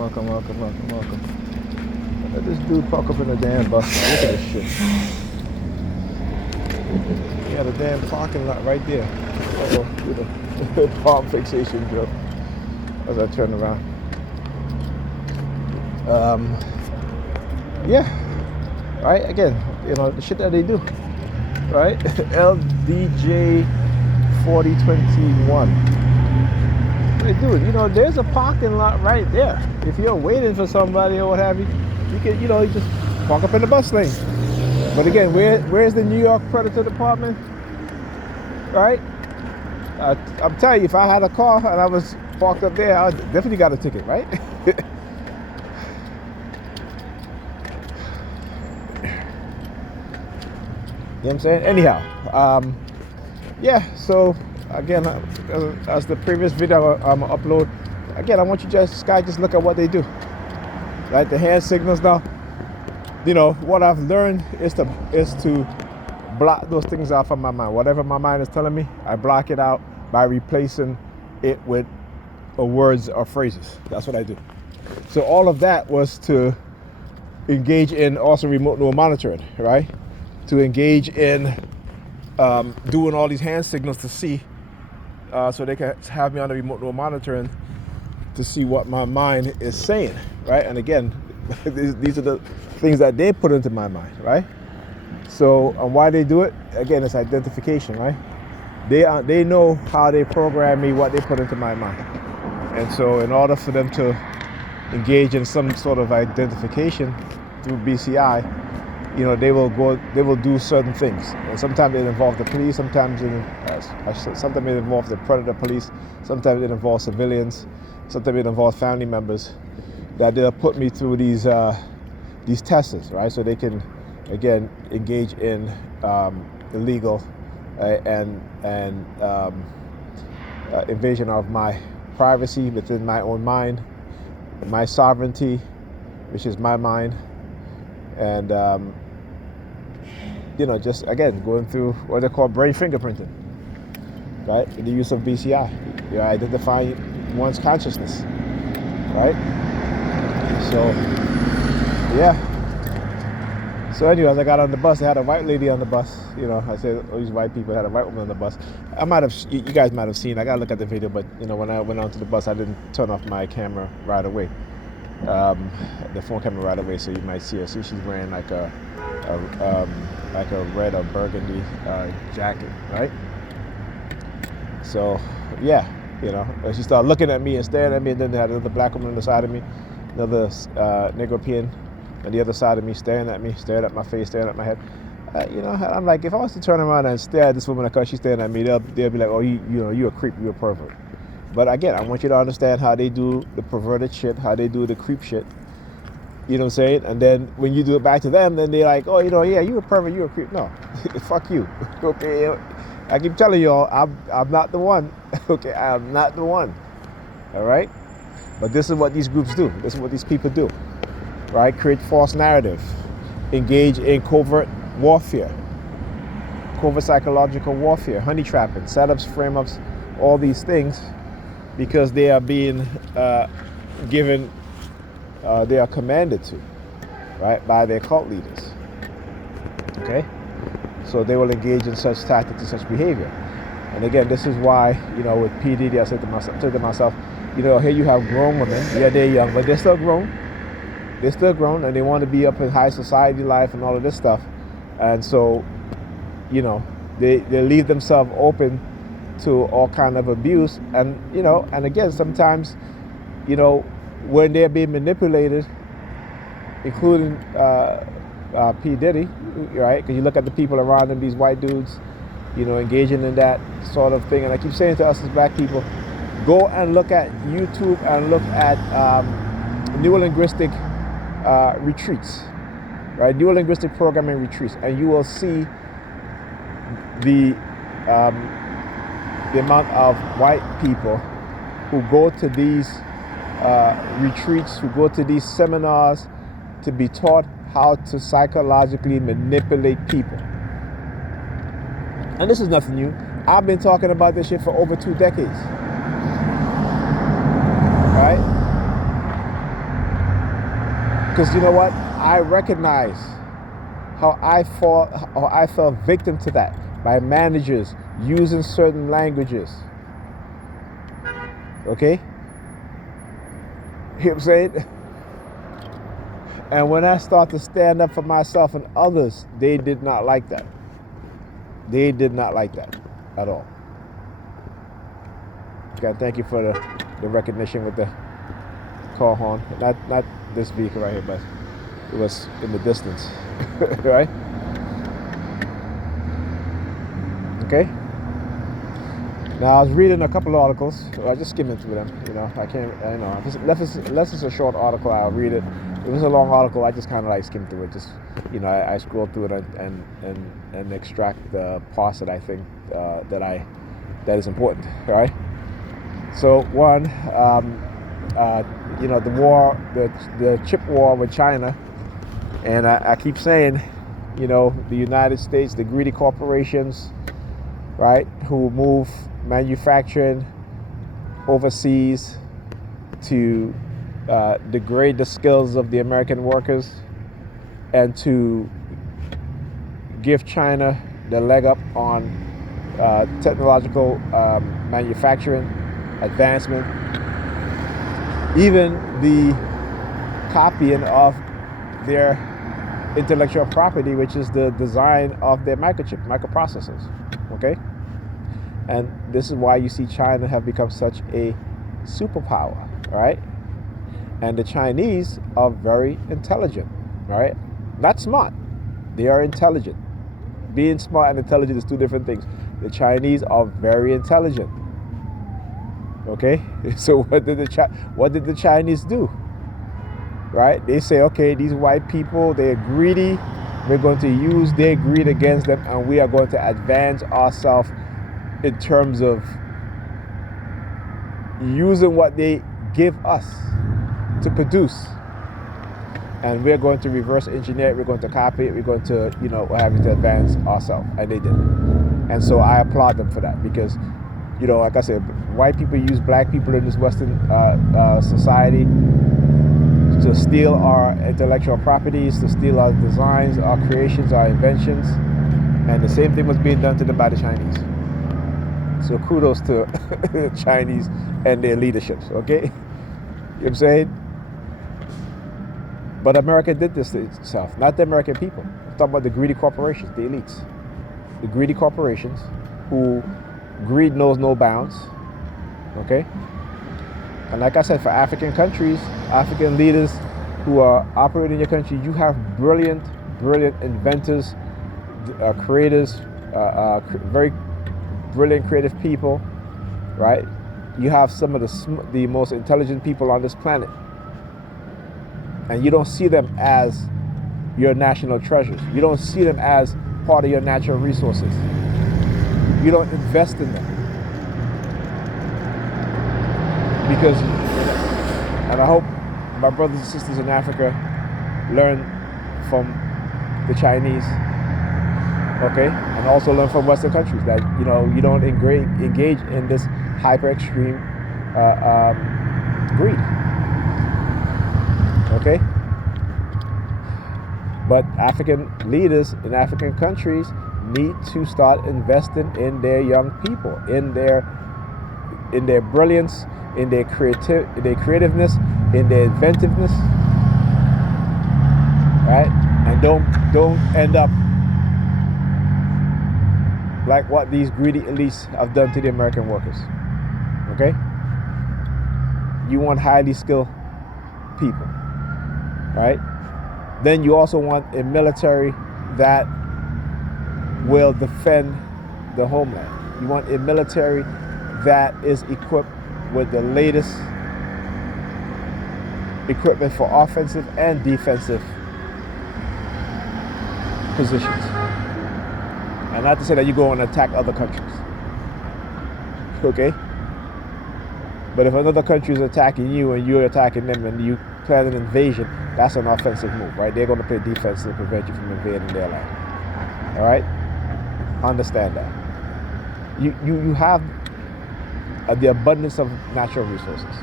Let this dude park up in the damn bus. Look at this shit. He had a damn parking lot right there. Uh-oh, do the palm fixation joke as I turn around. Yeah, right, again, the shit that they do, right? LDJ 4021. They do it. There's a parking lot right there. If you're waiting for somebody or what have you, you can, you just park up in the bus lane. But again, where's the New York Predator Department? Right? I'm telling you, if I had a car and I was parked up there, I definitely got a ticket, right? You know what I'm saying? Anyhow, yeah, so again, as the previous video I'm gonna upload, again, I want you guys just look at what they do. Right, the hand signals now. What I've learned is to block those things out from my mind. Whatever my mind is telling me, I block it out by replacing it with words or phrases. That's what I do. So all of that was to engage in also remote neural monitoring, right? To engage in doing all these hand signals to see, so they can have me on the remote neural monitoring to see what my mind is saying, right? And again, these are the things that they put into my mind, right? So, and why they do it? Again, it's identification, right? They know how they program me, what they put into my mind. And so in order for them to engage in some sort of identification through BCI, they will do certain things. And sometimes it involves the police, sometimes it involves the predator police, sometimes it involves civilians, sometimes it involves family members, that they'll put me through these tests, right? So they can, again, engage in illegal and invasion of my privacy within my own mind, my sovereignty, which is my mind, and just again going through what they call brain fingerprinting, right? The use of BCI, you're identifying one's consciousness, right? So yeah. So anyways, I got on the bus. They had a white lady on the bus. I said all these white people had a white woman on the bus. You guys might have seen. I gotta look at the video, but when I went onto the bus, I didn't turn off my camera right away, the phone camera right away. So you might see her. See, she's wearing like a red or burgundy jacket, right? So yeah, and she started looking at me and staring at me, and then they had another black woman on the side of me, another Negropean on the other side of me, staring at my face, staring at my head. I'm like, if I was to turn around and stare at this woman because she's staring at me, they'll be like, oh, you a creep, you a pervert. But again, I want you to understand how they do the perverted shit, how they do the creep shit. You know what I'm saying? And then when you do it back to them, then they're like, oh, yeah, you a pervert, you a creep. No, fuck you. Okay, I keep telling y'all, I'm not the one. Okay, I'm not the one. All right? But this is what these groups do. This is what these people do. Right? Create false narrative. Engage in covert warfare. Covert psychological warfare. Honey trapping. Setups, frame-ups, all these things. Because they are being given, they are commanded to, right? By their cult leaders. Okay? So they will engage in such tactics and such behavior. And again, this is why, with PDD, I said to myself, here you have grown women. Yeah, they're young, but they're still grown. They're still grown, and they want to be up in high society life and all of this stuff. And so, they leave themselves open to all kind of abuse. And, and again, sometimes, when they're being manipulated, including P. Diddy, right? Because you look at the people around them, these white dudes, engaging in that sort of thing. And I keep saying to us as black people, go and look at YouTube and look at neurolinguistic retreats, right? Neurolinguistic programming retreats, and you will see the amount of white people who go to these retreats, who go to these seminars to be taught how to psychologically manipulate people. And this is nothing new. I've been talking about this shit for over 2 decades. Right? Because you know what? I recognize how I fell victim to that by managers using certain languages. Okay? You know what I'm saying? And when I start to stand up for myself and others, they did not like that. They did not like that at all. Okay, thank you for the recognition with the call horn. Not this vehicle right here, but it was in the distance. Right? Okay? Now I was reading a couple of articles. I just skimming through them. You know, I can't. I know. Unless it's a short article, I'll read it. If it's a long article, I just kind of like skim through it. Just, you know, I scroll through it and extract the parts that I think that is important. All right. So one, you know, the chip war with China, and I keep saying, you know, the United States, the greedy corporations, right, who move manufacturing overseas to degrade the skills of the American workers and to give China the leg up on technological manufacturing advancement, even the copying of their intellectual property, which is the design of their microprocessors. Okay? And this is why you see China have become such a superpower, right? And the Chinese are very intelligent, right? Not smart. They are intelligent. Being smart and intelligent is two different things. The Chinese are very intelligent. Okay? So what did the Chinese do? Right? They say, okay, these white people, they're greedy. We're going to use their greed against them, and we are going to advance ourselves in terms of using what they give us to produce. And we're going to reverse engineer it, we're going to copy it, we're going to, you know, have it to advance ourselves. And they did. And so I applaud them for that because, you know, like I said, white people use black people in this Western society to steal our intellectual properties, to steal our designs, our creations, our inventions. And the same thing was being done to them by the Chinese. So kudos to the Chinese and their leaderships, okay? You know what I'm saying? But America did this to itself, not the American people. I'm talking about the greedy corporations, the elites. The greedy corporations who greed knows no bounds, okay? And like I said, for African countries, African leaders who are operating in your country, you have brilliant inventors, creators, very brilliant creative people, right? You have some of the most intelligent people on this planet. And you don't see them as your national treasures. You don't see them as part of your natural resources. You don't invest in them. Because, and I hope my brothers and sisters in Africa learn from the Chinese, okay? And also learn from Western countries that, you know, you don't engage in this hyper extreme greed, okay? But African leaders in African countries need to start investing in their young people, in their brilliance, in their creativeness, in their inventiveness, right? And don't end up like what these greedy elites have done to the American workers. Okay? You want highly skilled people, right? Then you also want a military that will defend the homeland. You want a military that is equipped with the latest equipment for offensive and defensive positions. And not to say that you go and attack other countries, okay? But if another country is attacking you and you're attacking them and you plan an invasion, that's an offensive move, right? They're going to play defense to prevent you from invading their land. All right? Understand that. You have the abundance of natural resources.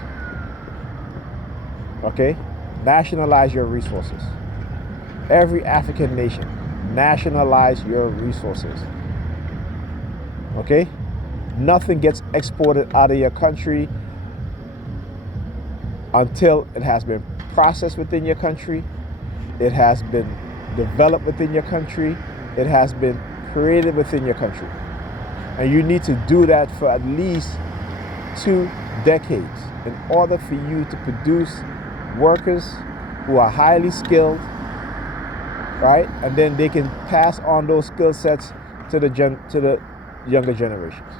Okay? nationalize your resources. Every African nation, nationalize your resources. Okay? Nothing gets exported out of your country until it has been processed within your country, it has been developed within your country, it has been created within your country. And you need to do that for at least 2 decades in order for you to produce workers who are highly skilled, right? And then they can pass on those skill sets to the younger generations.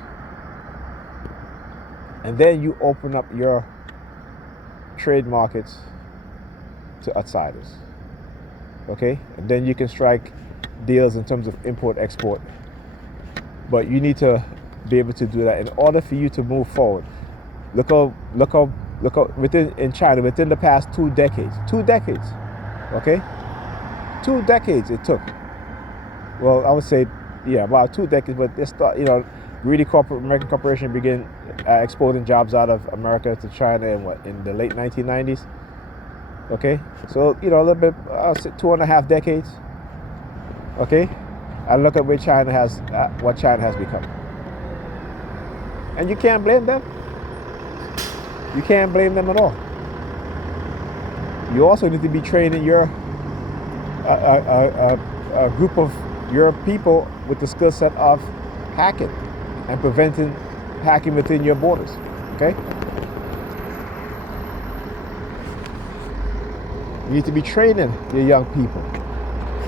And then you open up your trade markets to outsiders. Okay? And then you can strike deals in terms of import export. But you need to be able to do that in order for you to move forward. Look how in China, within the past 2 decades, okay? 2 decades it took. Well, I would say, yeah, about 2 decades, but they start, greedy American corporation began exporting jobs out of America to China in the late 1990s. Okay, so a little bit, 2.5 decades. Okay, and look at where China has, what China has become, and you can't blame them. You can't blame them at all. You also need to be training your a group of your people with the skill set of hacking and preventing hacking within your borders. Okay? You need to be training your young people.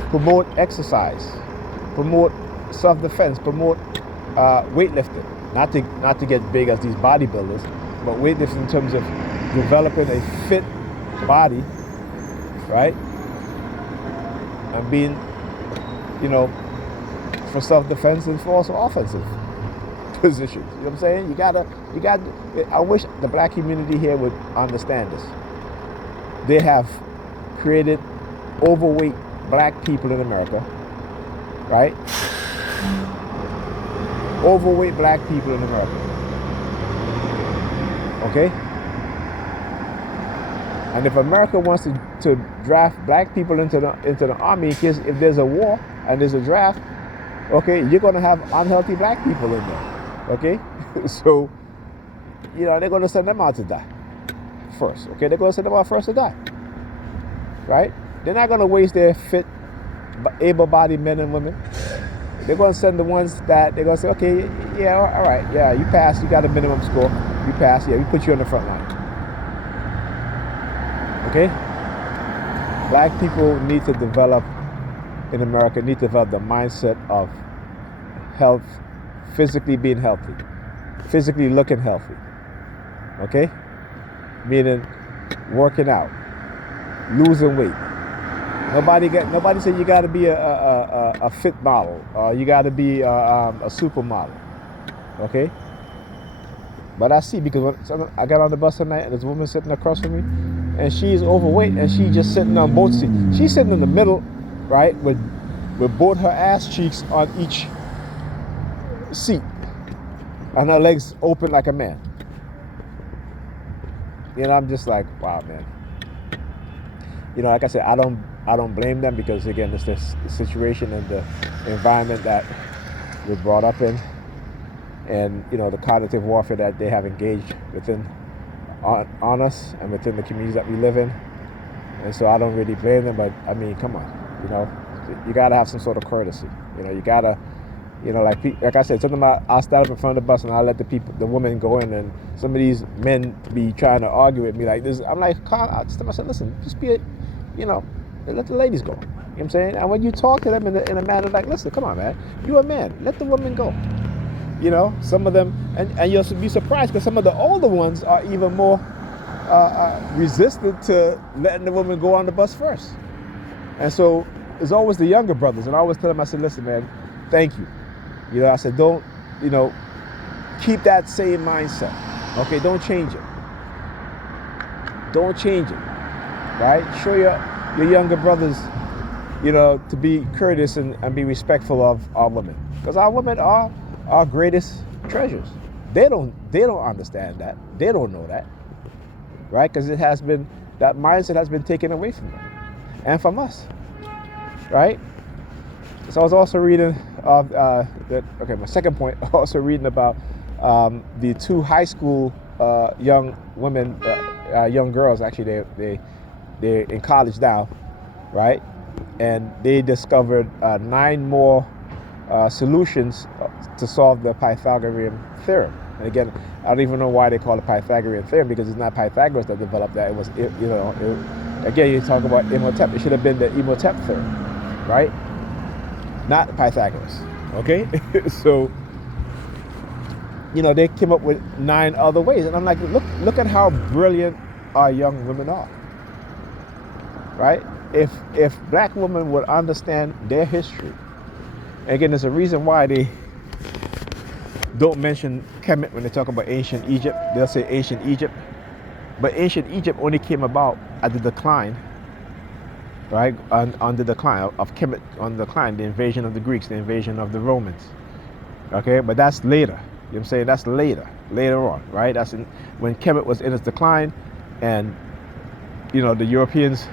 Promote exercise. Promote self-defense. Promote weightlifting. Not to get big as these bodybuilders, but weightlifting in terms of developing a fit body, right? And being, for self-defense and for also offensive positions. You know what I'm saying? You gotta. I wish the black community here would understand this. They have created overweight black people in America, right? Overweight black people in America. Okay? And if America wants to draft black people into the army, in case if there's a war and there's a draft, okay, you're gonna have unhealthy black people in there. Okay? So, they're gonna send them out to die first. Okay, they're gonna send them out first to die. Right? They're not gonna waste their fit, able-bodied men and women. They're gonna send the ones that they're gonna say, okay, yeah, all right, yeah, you passed, you got a minimum score, you passed, yeah, we put you on the front line. Okay? Black people need to develop in America, need to develop the mindset of health, physically being healthy, physically looking healthy. Okay? Meaning working out, losing weight. Nobody said you got to be a fit model. You got to be a supermodel. Okay? But I see, because when I got on the bus tonight and there's a woman sitting across from me, and she's overweight and she's just sitting on both seats. She's sitting in the middle, right, with both her ass cheeks on each seat, and her legs open like a man. I'm just like, wow, man. Like I said, I don't blame them, because again, it's the situation and the environment that we're brought up in, and the cognitive warfare that they have engaged within on us and within the communities that we live in. And so I don't really blame them, but I mean, come on, you gotta have some sort of courtesy. You gotta, like I said, sometimes I'll stand up in front of the bus and I'll let the women go in, and some of these men be trying to argue with me like this. I'm like, I just tell myself, listen, just be let the ladies go. You know what I'm saying? And when you talk to them in a manner like, listen, come on, man, you're a man, let the woman go. Some of them, and you'll be surprised, because some of the older ones are even more resistant to letting the woman go on the bus first. And so it's always the younger brothers, and I always tell them, I said, listen, man, thank you. I said, don't, keep that same mindset. Okay, don't change it. Don't change it. Right? Show your younger brothers, to be courteous and be respectful of our women, because our women are our greatest treasures. They don't understand that. They don't know that, right? Because it has been that mindset has been taken away from them and from us, right? So I was also reading of my second point, also reading about the two high school young women, young girls. Actually, they're in college now, right? And they discovered 9 more solutions to solve the Pythagorean theorem. And again, I don't even know why they call it Pythagorean theorem, because it's not Pythagoras that developed that. It was, again, you talk about Imhotep. It should have been the Imhotep theorem, right? Not Pythagoras. Okay, so they came up with 9 other ways, and I'm like, look at how brilliant our young women are, right? If black women would understand their history, and again, there's a reason why they don't mention Kemet when they talk about ancient Egypt. They'll say ancient Egypt, but ancient Egypt only came about at the decline, right? On the decline of Kemet, on the decline, the invasion of the Greeks, the invasion of the Romans. Okay, but that's later. You know what I'm saying? That's later on, right? That's when Kemet was in its decline, and the Europeans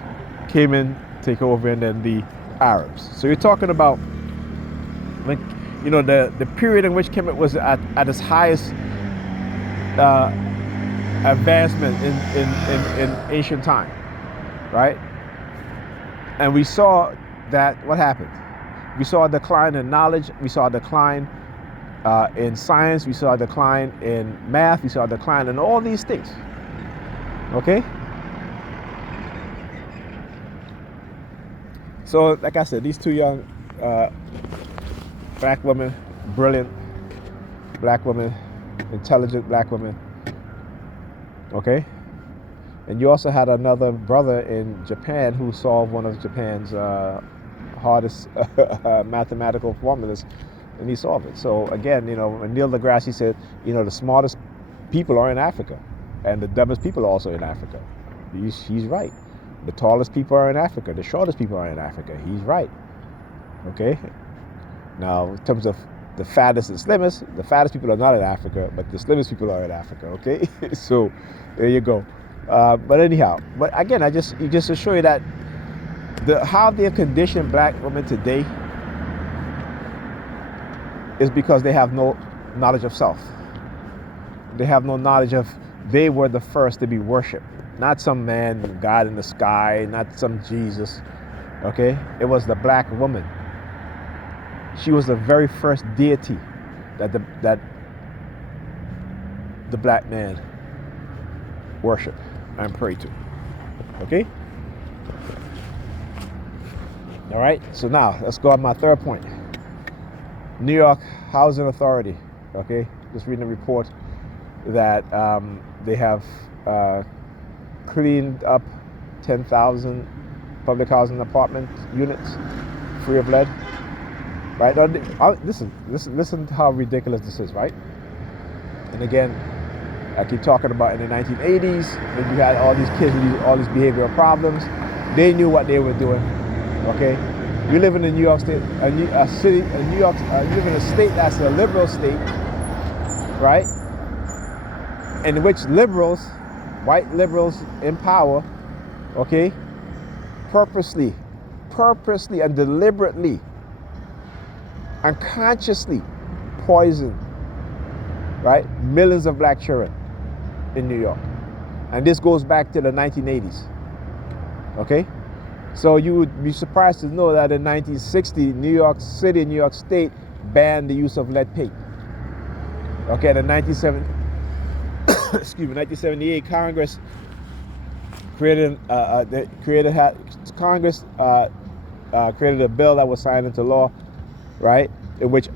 came in, take over, and then the Arabs. So you're talking about when the period in which Kemet was at its highest advancement in ancient time, right? And we saw that what happened. We saw a decline in knowledge. We saw a decline in science. We saw a decline in math. We saw a decline in all these things. Okay? So, like I said, these 2 young black women, brilliant black women, intelligent black women. Okay? And you also had another brother in Japan who solved one of Japan's hardest mathematical formulas, and he solved it. So again, when Neil deGrasse said, the smartest people are in Africa, and the dumbest people are also in Africa. He's right. The tallest people are in Africa. The shortest people are in Africa. He's right. Okay? Now, in terms of the fattest and slimmest, the fattest people are not in Africa, but the slimmest people are in Africa. Okay? So there you go. But anyhow, but again, just to show you that how they've conditioned black women today is because they have no knowledge of self. They have no knowledge of they were the first to be worshipped. Not some man, God in the sky, not some Jesus. Okay? It was the black woman. She was the very first deity that the black man worshiped and prayed to. Okay? All right, so now let's go on my third point. New York Housing Authority, okay? Just reading a report that they have cleaned up 10,000 public housing apartment units free of lead. Right? Now, listen to how ridiculous this is, right? And again, I keep talking about in the 1980s, when you had all these kids with all these behavioral problems, they knew what they were doing. Okay, we live in a New York state, you live in a state that's a liberal state, right? In which liberals, white liberals in power, okay, purposely and deliberately and consciously poison, right, millions of black children in New York. And this goes back to the 1980s, okay? So you would be surprised to know that in 1960, New York City, New York State banned the use of lead paint. Okay, in 1978, Congress created a bill that was signed into law, right, in which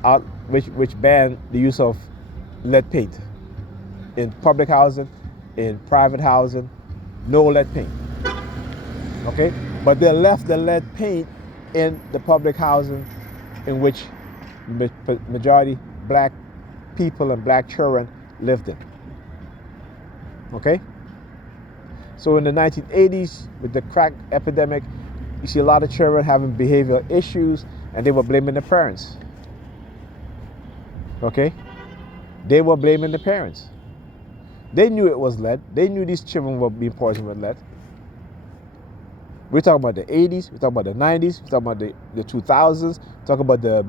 banned the use of lead paint in public housing, in private housing, no lead paint. Okay, but they left the lead paint in the public housing in which majority black people and black children lived in. Okay, so in the 1980s, with the crack epidemic, you see a lot of children having behavioral issues, and they were blaming the parents. Okay, they were blaming the parents. They knew it was lead. They knew these children were being poisoned with lead. We're talking about the 80s, we're talking about the 90s, we're talking about the 2000s, we're talking about the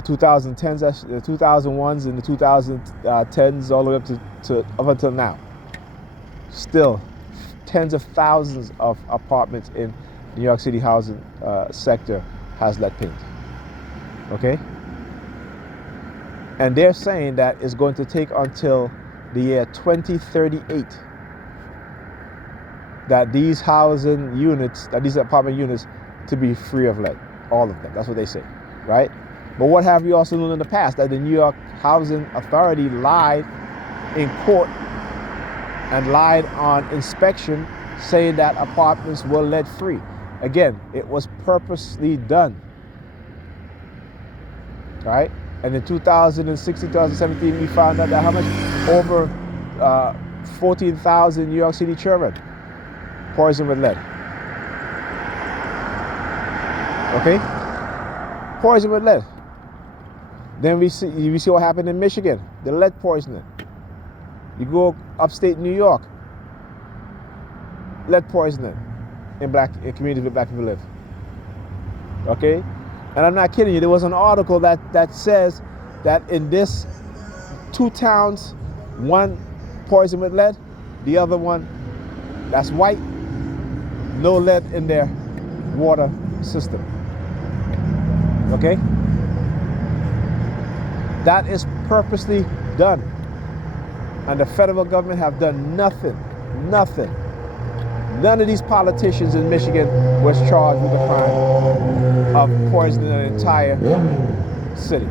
2010s, the 2001s, and the 2010s, all the way up to up until now. Still, tens of thousands of apartments in New York City housing sector has lead paint. Okay? And they're saying that it's going to take until the year 2038 that these housing units, that these apartment units, to be free of lead. All of them. That's what they say, right? But what have we also known in the past? That the New York Housing Authority lied in court and lied on inspection, saying that apartments were lead free. Again, it was purposely done, right? And in 2016, 2017, we found out that how much? Over 14,000 New York City children poisoned with lead. Okay? Poisoned with lead. Then we see what happened in Michigan, the lead poisoning. You go upstate New York, lead poisoning in communities where black people live. Okay? And I'm not kidding you, there was an article that says that in this 2 towns, one poisoned with lead, the other one that's white, no lead in their water system. Okay? That is purposely done. And the federal government have done nothing. None of these politicians in Michigan was charged with the crime of poisoning an entire city.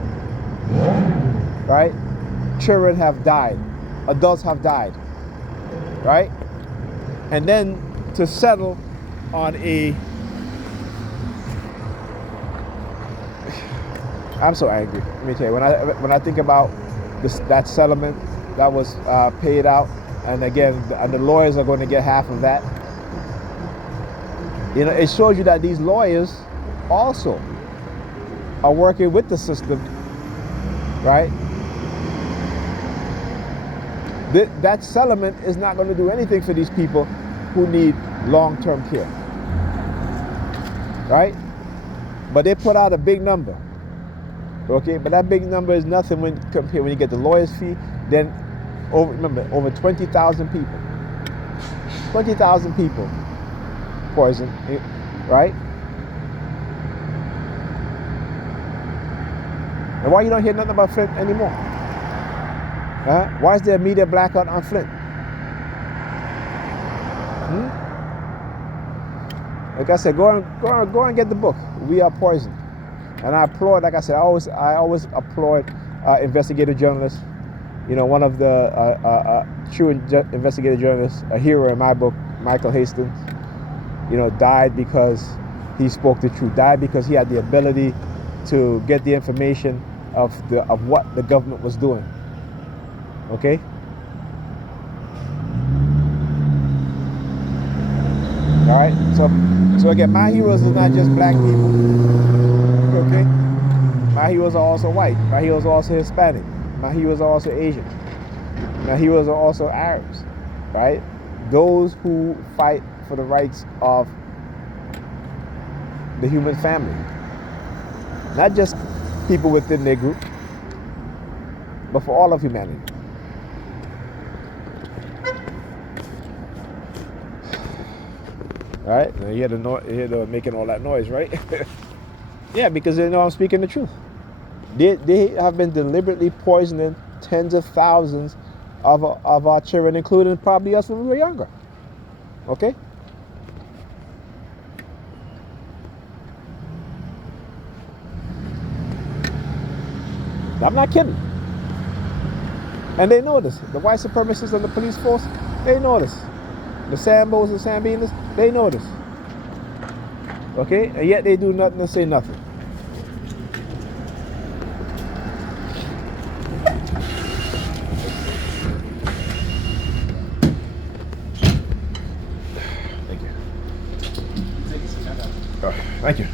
Right? Children have died. Adults have died. Right? And then to settle on I'm so angry. Let me tell you, when I think about that settlement that was paid out, and again, and the lawyers are going to get half of that. You know, it shows you that these lawyers also are working with the system, right? That settlement is not going to do anything for these people who need long-term care, right? But they put out a big number, okay? But that big number is nothing when you get the lawyer's fee. Then, over 20,000 people. 20,000 people poisoned, right? And why you don't hear nothing about Flint anymore? Why is there a media blackout on Flint? Like I said, go and get the book. We Are Poisoned. And I applaud, like I said, I always applaud investigative journalists. You know, one of the true investigative journalists, a hero in my book, Michael Hastings, you know, died because he spoke the truth. Died because he had the ability to get the information of what the government was doing. Okay? All right? So again, my heroes are not just black people. Okay? My heroes are also white. My heroes are also Hispanic. My heroes are also Asian. My heroes are also Arabs. Right? Those who fight for the rights of the human family. Not just people within their group, but for all of humanity. Right? Now you hear the making all that noise, right? Yeah, because they know I'm speaking the truth. They have been deliberately poisoning tens of thousands of our children, including probably us when we were younger. Okay? I'm not kidding. And they know this. The white supremacists and the police force, they know this. The Sambos and Sambinas, they know this. Okay? And yet they do nothing to say nothing. Thank you. Thank you.